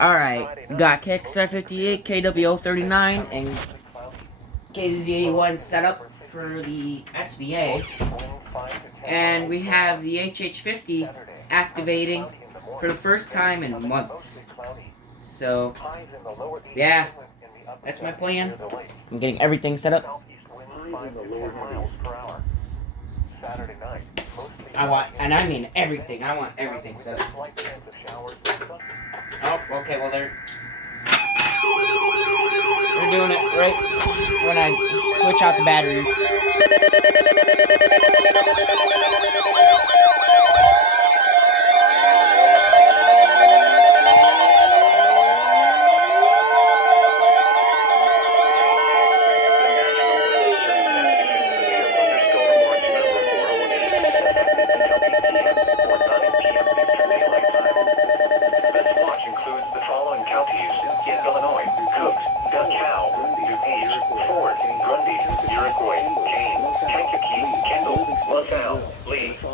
Alright, got HH50's, KW039, and KZ81 set up for the SVA. And we have the HH50 activating for the first time in months. So, yeah, that's my plan. I'm getting everything set up. I mean everything. I want everything set up. Oh, okay, well they're doing it right when I switch out the batteries.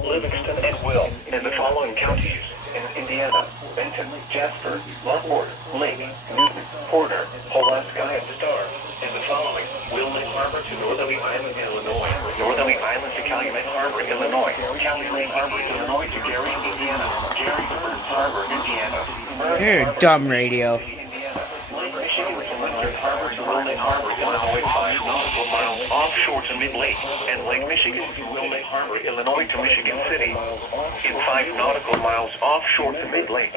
Livingston, and Will, in the following counties in Indiana: Benton, Jasper, Lockport, Lake, Newton, Porter, Pulaski, and Star. In the following: Wilmette Harbor to Northerly Island, Illinois; Northerly Island to Calumet Harbor, Illinois; Calumet Harbor, Illinois to Gary, Indiana; Gary to Burns Harbor, Indiana. You're a dumb radio. Harbor to Wilmette Harbor, Illinois, 5 nautical miles offshore to Mid-Lake, and Lake Michigan to Wilmette Harbor, Illinois to Michigan City, in 5 nautical miles offshore to Mid-Lake.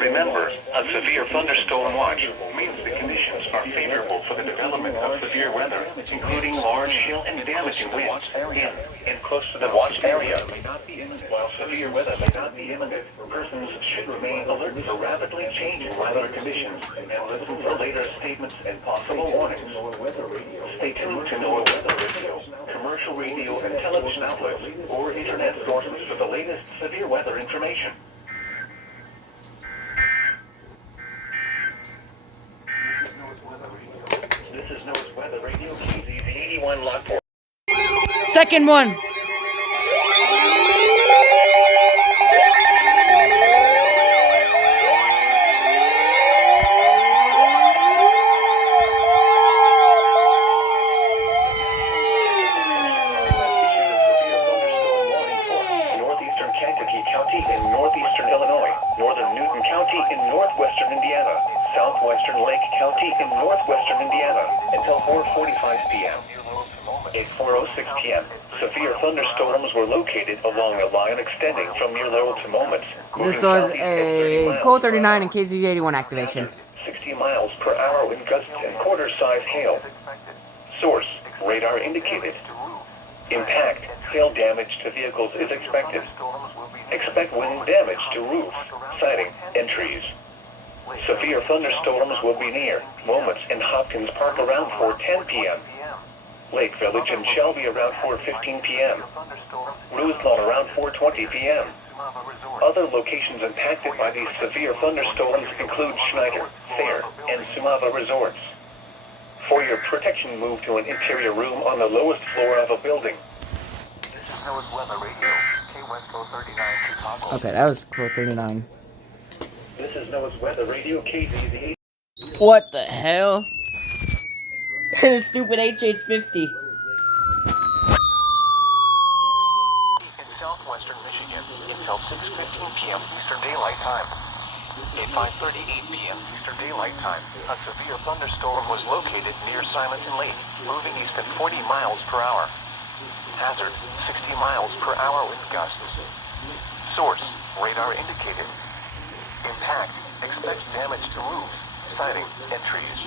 Remember, a severe thunderstorm watch means the conditions are favorable for the development of severe weather, including large hail and damaging winds in and close to the watch area. While severe weather may not be imminent, persons should remain alert for rapidly changing weather conditions and listen for later statements and possible warnings. Stay tuned to NOAA Weather Radio, commercial radio and television outlets, or internet sources for the latest severe weather information. This is NOAA's Weather Radio, KZ81 Lockport. Second one. Northwestern Indiana, southwestern Lake County in northwestern Indiana, until 4:45 p.m. At 4:06 p.m., severe thunderstorms were located along a line extending from near Lowell to Moments. This was a Cole 39 and KZ81 activation. 60 miles per hour with gusts and quarter-size hail. Source: radar indicated. Impact: hail damage to vehicles is expected. Expect wind damage to roofs, siding, and trees. Severe thunderstorms will be near Moments and Hopkins Park around 4:10 p.m. Lake Village and Shelby around 4:15 p.m. Ruthlawn around 4:20 p.m. Other locations impacted by these severe thunderstorms include Schneider, Fair, and Sumava Resorts. For your protection, move to an interior room on the lowest floor of a building. This is NOAA's Weather Radio, KWESCO 39 Chicago. Okay, that was Cole 39. This is NOAA's Weather Radio, KZZ. What the hell? This stupid HH50. In southwestern Michigan, until 6:15 p.m. Eastern Daylight Time. At 5:38 p.m. Eastern Daylight Time, a severe thunderstorm was located near Simonton Lake, moving east at 40 miles per hour. Hazard: 60 miles per hour with gusts. Source: radar indicated. Impact: expect damage to roofs, siding, and trees.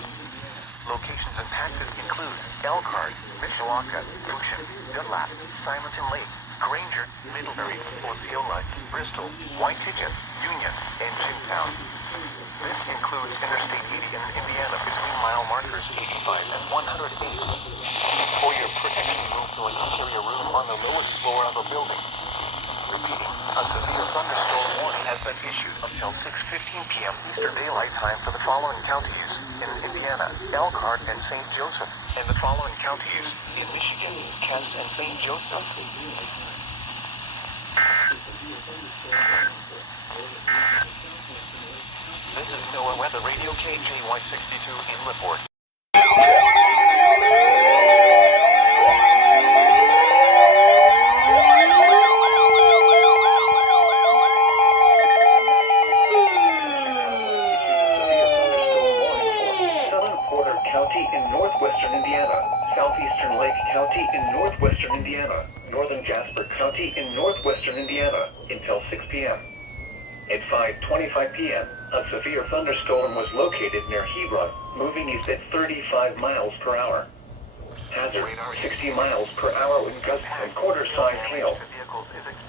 Locations impacted include Elkhart, Mishawaka, Goshen, Dunlap, Simonton Lake, Granger, Middlebury, Osceola, Bristol, White Pigeon, Union, and Jimtown. This includes Interstate 80 in Indiana between mile markers 85 and 108. For your protection, move to an interior room on the lowest floor of a building. Repeating, a severe thunderstorm warning has been issued until 6:15 p.m. Eastern Daylight Time for the following counties in Indiana: Elkhart and St. Joseph, and the following counties in Michigan: Kent and St. Joseph. This is NOAA Weather Radio KJY62 in report. County in northwestern Indiana, southeastern Lake County in northwestern Indiana, northern Jasper County in northwestern Indiana, until 6 p.m. At 5:25 p.m., a severe thunderstorm was located near Hebron, moving east at 35 miles per hour. Hazard, 60 miles per hour wind gusts and quarter-size hail.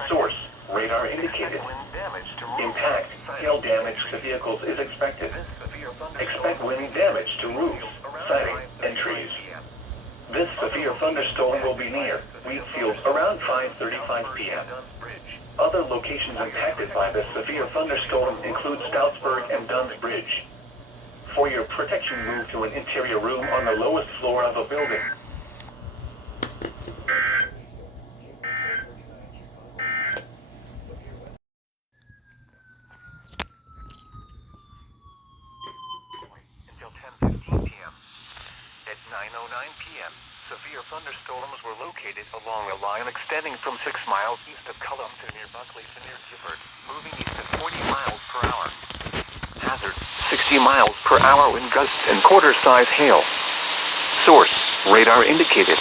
Source, radar indicated. Impact, hail damage to vehicles is expected. Expect wind damage to roofs, siding, and trees. This severe thunderstorm will be near wheat fields around 5:35 p.m. Other locations impacted by this severe thunderstorm include Stoutsburg and Dunn's Bridge. For your protection, move to an interior room on the lowest floor of a building. Until 10:15 p.m. At 9:09 p.m., severe thunderstorms were located along a line extending from 6 miles east of Cullum to near Buckley to near Gifford, moving east at 40 miles per hour. Hazard, 60 miles per hour wind gusts and quarter-size hail. Source, radar indicated.